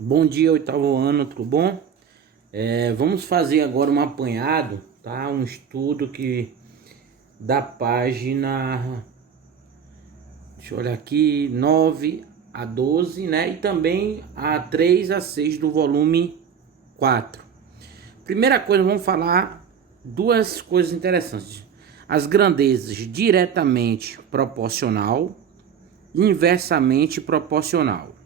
Bom dia, oitavo ano, tudo bom? Vamos fazer agora um apanhado, tá? Um estudo que da página, deixa eu olhar aqui, 9 a 12, né? E também a 3 a 6 do volume 4. Primeira coisa, vamos falar duas coisas interessantes. As grandezas diretamente proporcional e inversamente proporcional.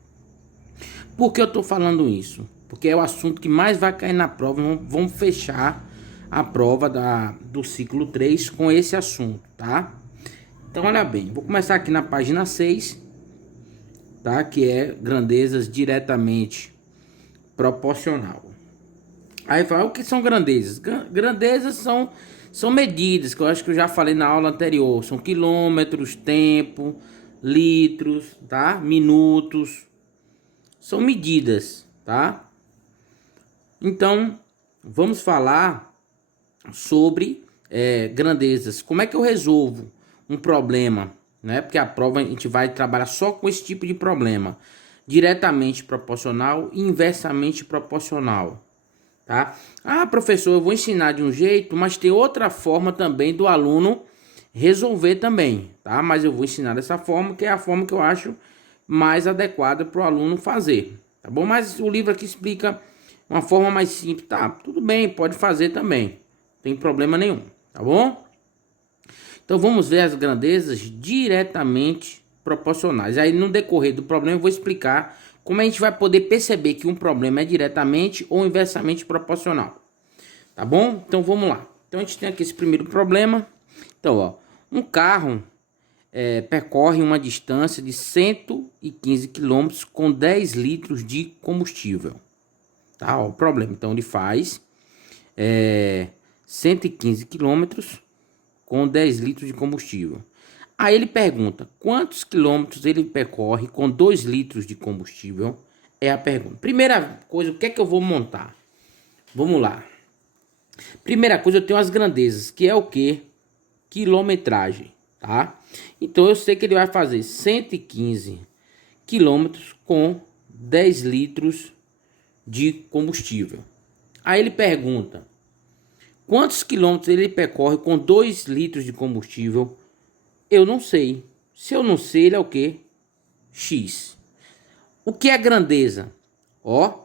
Por que eu estou falando isso? Porque é o assunto que mais vai cair na prova. Vamos fechar a prova do ciclo 3 com esse assunto, tá? Então, olha bem, vou começar aqui na página 6, tá? Que é grandezas diretamente proporcional. Aí fala, o que são grandezas? Grandezas são medidas, que eu acho que eu já falei na aula anterior. São quilômetros, tempo, litros, tá? Minutos. São medidas, tá? Então, vamos falar sobre grandezas. Como é que eu resolvo um problema, né? Porque a prova a gente vai trabalhar só com esse tipo de problema. Diretamente proporcional e inversamente proporcional, tá? Ah, professor, eu vou ensinar de um jeito, mas tem outra forma também do aluno resolver também, tá? Mas eu vou ensinar dessa forma, que é a forma que eu acho mais adequada para o aluno fazer, tá bom? Mas o livro aqui explica uma forma mais simples, tá? Tudo bem, pode fazer também, não tem problema nenhum, tá bom? Então vamos ver as grandezas diretamente proporcionais. Aí no decorrer do problema eu vou explicar como a gente vai poder perceber que um problema é diretamente ou inversamente proporcional, tá bom? Então vamos lá. Então a gente tem aqui esse primeiro problema. Então, ó, um carro percorre uma distância de 115 quilômetros com 10 litros de combustível. Tá, ó, o problema. Então ele faz 115 quilômetros com 10 litros de combustível. Aí ele pergunta, quantos quilômetros ele percorre com 2 litros de combustível? É a pergunta. Primeira coisa, o que é que eu vou montar? Vamos lá. Primeira coisa, eu tenho as grandezas, que é o que? Quilometragem, tá? Então eu sei que ele vai fazer 115 quilômetros com 10 litros de combustível. Aí ele pergunta, quantos quilômetros ele percorre com 2 litros de combustível? Eu não sei. Se eu não sei, ele é o que? X. O que é grandeza? Ó,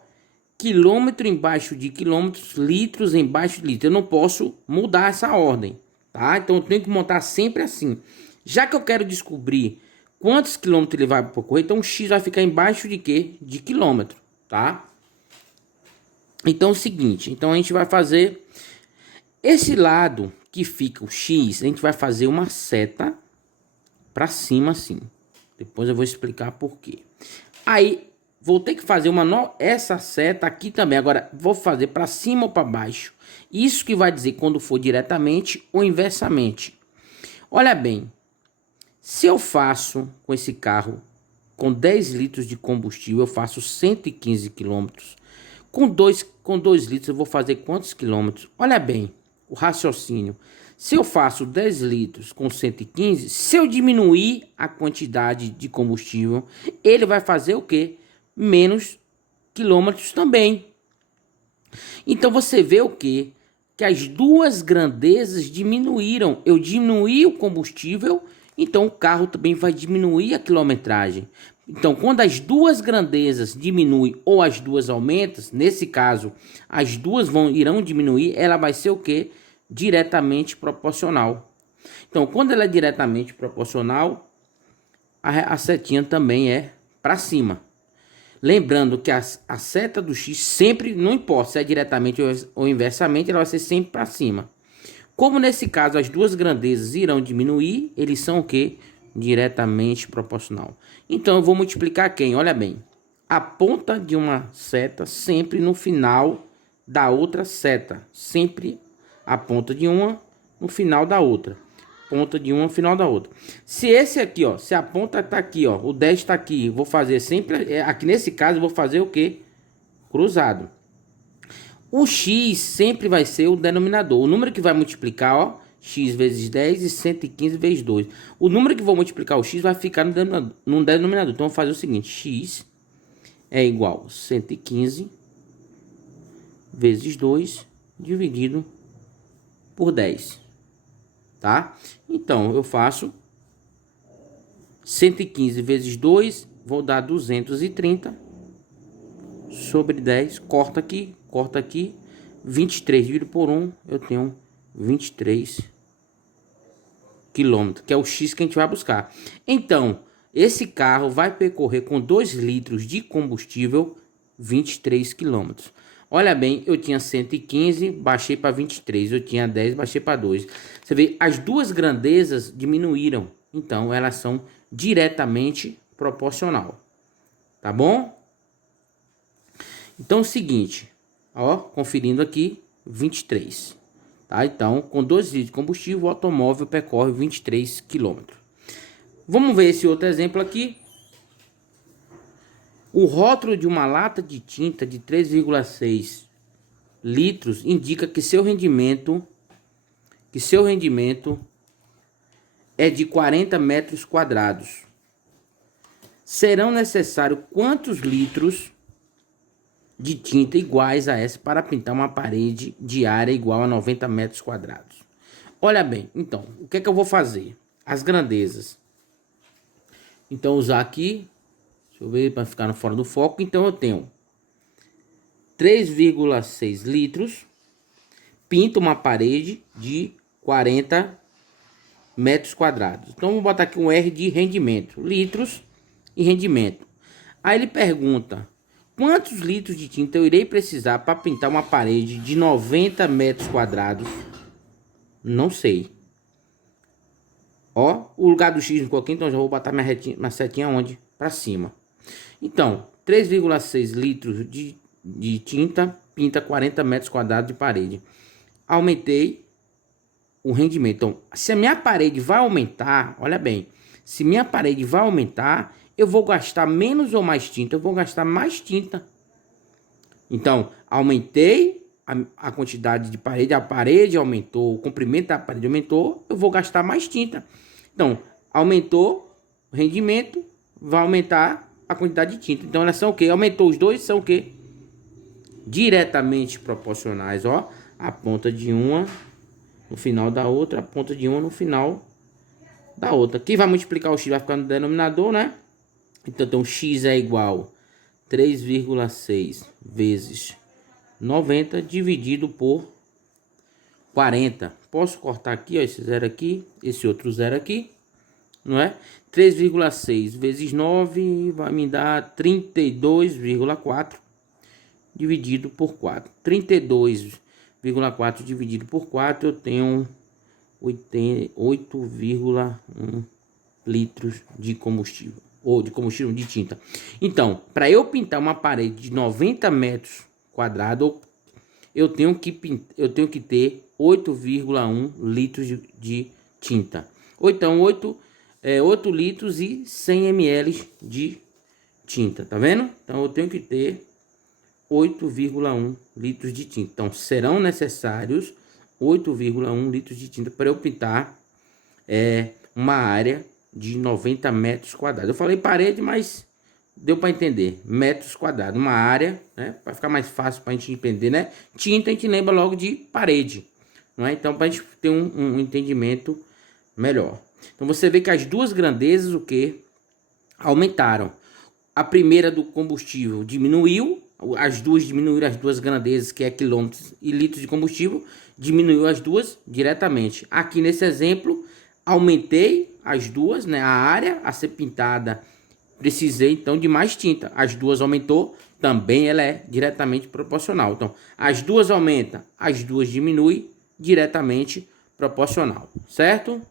quilômetro embaixo de quilômetros, litros embaixo de litros. Eu não posso mudar essa ordem, tá? Então eu tenho que montar sempre assim. Já que eu quero descobrir quantos quilômetros ele vai percorrer, então o X vai ficar embaixo de quê? De quilômetro, tá? Então é o seguinte, então a gente vai fazer esse lado que fica o X, a gente vai fazer uma seta para cima assim. Depois eu vou explicar por quê. Aí vou ter que fazer essa seta aqui também. Agora vou fazer para cima ou para baixo. Isso que vai dizer quando for diretamente ou inversamente. Olha bem, se eu faço com esse carro com 10 litros de combustível, eu faço 115 quilômetros. Com 2 litros eu vou fazer quantos quilômetros? Olha bem o raciocínio. Se eu faço 10 litros com 115, se eu diminuir a quantidade de combustível, ele vai fazer o quê? Menos quilômetros também. Então você vê o quê? Que as duas grandezas diminuíram. Eu diminuí o combustível, então o carro também vai diminuir a quilometragem. Então, quando as duas grandezas diminuem ou as duas aumentam, nesse caso, as duas irão diminuir, ela vai ser o quê? Diretamente proporcional. Então, quando ela é diretamente proporcional, a setinha também é para cima. Lembrando que a seta do X sempre, não importa se é diretamente ou inversamente, ela vai ser sempre para cima. Como nesse caso as duas grandezas irão diminuir, eles são o que? Diretamente proporcional. Então eu vou multiplicar quem? Olha bem, a ponta de uma seta sempre no final da outra seta. Sempre a ponta de uma no final da outra. Ponta de uma no final da outra. Se esse aqui, ó, se a ponta tá aqui, ó, o 10 tá aqui, vou fazer sempre, aqui nesse caso eu vou fazer o que? Cruzado. O x sempre vai ser o denominador. O número que vai multiplicar, ó, x vezes 10 e 115 vezes 2. O número que vou multiplicar o x vai ficar no denominador. Então, eu vou fazer o seguinte, x é igual a 115 vezes 2 dividido por 10, tá? Então, eu faço 115 vezes 2, vou dar 230 sobre 10, corta aqui, 23 dividido por 1, eu tenho 23 quilômetros, que é o X que a gente vai buscar. Então, esse carro vai percorrer com 2 litros de combustível 23 quilômetros. Olha bem, eu tinha 115, baixei para 23. Eu tinha 10, baixei para 2. Você vê, as duas grandezas diminuíram. Então, elas são diretamente proporcional. Tá bom? Então, é o seguinte. Ó, conferindo aqui, 23. Tá? Então, com 2 litros de combustível, o automóvel percorre 23 quilômetros. Vamos ver esse outro exemplo aqui. O rótulo de uma lata de tinta de 3,6 litros indica que seu rendimento é de 40 metros quadrados. Serão necessários quantos litros de tinta iguais a essa para pintar uma parede de área igual a 90 metros quadrados? Olha bem, então, o que é que eu vou fazer? As grandezas. Então, usar aqui... Deixa eu ver para ficar fora do foco. Então, eu tenho 3,6 litros. Pinto uma parede de 40 metros quadrados. Então, vou botar aqui um R de rendimento. Litros e rendimento. Aí ele pergunta: quantos litros de tinta eu irei precisar para pintar uma parede de 90 metros quadrados? Não sei. Ó, o lugar do X no coloquei, então já vou botar minha setinha onde? Para cima. Então, 3,6 litros de tinta pinta 40 metros quadrados de parede. Aumentei o rendimento. Então, se a minha parede vai aumentar, olha bem, se minha parede vai aumentar, eu vou gastar menos ou mais tinta? Eu vou gastar mais tinta. Então, aumentei a quantidade de parede, a parede aumentou, o comprimento da parede aumentou, eu vou gastar mais tinta. Então, aumentou o rendimento, vai aumentar a quantidade de tinta. Então, elas são o quê? Aumentou os dois, são o quê? Diretamente proporcionais, ó. A ponta de uma no final da outra, a ponta de uma no final da outra. Aqui vai multiplicar o X, vai ficar no denominador, né? Então, X é igual a 3,6 vezes 90 dividido por 40. Posso cortar aqui, ó, esse zero aqui, esse outro zero aqui, não é? 3,6 vezes 9 vai me dar 32,4 dividido por 4. 32,4 dividido por 4, eu tenho 8,1 litros de combustível. Ou de combustível de tinta. Então, para eu pintar uma parede de 90 metros quadrados, eu tenho que ter 8,1 litros de tinta. Ou então 8 litros e 100 ml de tinta, tá vendo? Então eu tenho que ter 8,1 litros de tinta. Então serão necessários 8,1 litros de tinta para eu pintar uma área de 90 metros quadrados. Eu falei parede, mas deu para entender. Metros quadrados, uma área, né? Para ficar mais fácil para a gente entender, né? Tinta a gente lembra logo de parede, não é? Então, para a gente ter um entendimento melhor. Então, você vê que as duas grandezas, o que? Aumentaram. A primeira do combustível diminuiu, as duas diminuíram as duas grandezas, que é quilômetros e litros de combustível, diminuiu as duas diretamente. Aqui nesse exemplo, aumentei as duas, né? A área a ser pintada, precisei então de mais tinta. As duas aumentou, também ela é diretamente proporcional. Então, as duas aumentam, as duas diminuem, diretamente proporcional, certo?